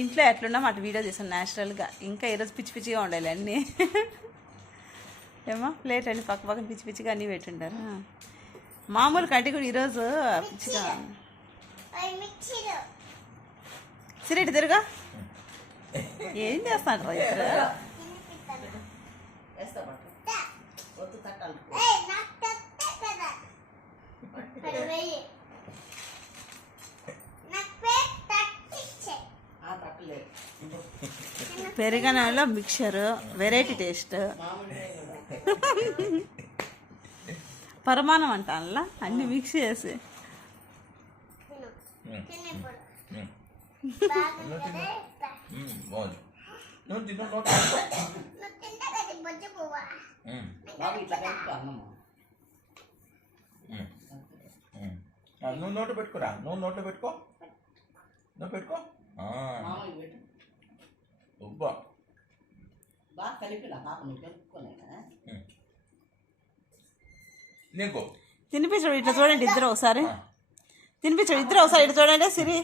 ఇంట్లో ఎట్లున్నా అటు వీడియో తీసాను న్యాచురల్గా. ఇంకా ఈరోజు పిచ్చి పిచ్చిగా ఉండాలి అన్నీ. ఏమో ప్లేట్ అన్ని పక్క పక్కన పిచ్చి పిచ్చిగా అన్నీ పెట్టుంటారు. మామూలు కంటే కూడా ఈరోజు పిచ్చిగా సిరెట్ తిరుగా ఏం చేస్తాను ఇద్దరు. పెరుగన్నంలో మిక్చరు వెరైటీ టేస్ట్ పరమాణం అంటానులా అన్ని మిక్స్ చేసి నువ్వు నోటు పెట్టుకోరా. నువ్వు నోట్లో పెట్టుకో. నువ్వు పెట్టుకో. ఉబ్బా బాగా కలిపినా పాప నువ్వు కలుపుకోలేదా? నీకు తినిపించడు. ఇట్లా చూడండి ఇద్దరు ఒకసారి. తినిపించడు ఇద్దరు ఒకసారి. ఇట్లా చూడండి సిరి.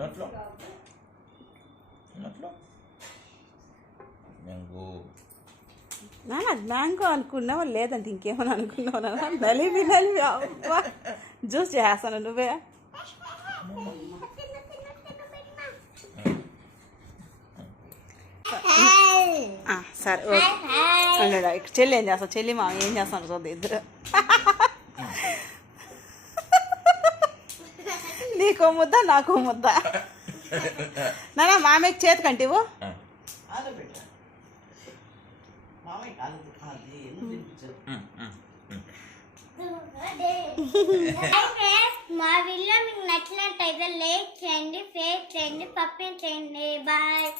నోట్లో నోట్లో మ్యాంగో. మ్యాంగో అనుకున్నావా లేదంటే ఇంకేమని అనుకున్నావా? నలివి నలివి అబ్బా జ్యూస్ చేస్తాను నువ్వే. సరే ఓకే. చెల్లి ఏం చేస్తావు? చెల్లి మా ఏం చేస్తాను చూద్దాం ఇద్దరు. నీకో ముద్ద నాకో ముద్ద. నాన్న మామయ్యకి చేతి కంటివు. మా వీడియో మీకు నచ్చినట్టయితే లైక్ చేయండి, షేర్ చేయండి, సబ్స్క్రైబ్ చేయండి. బాయ్.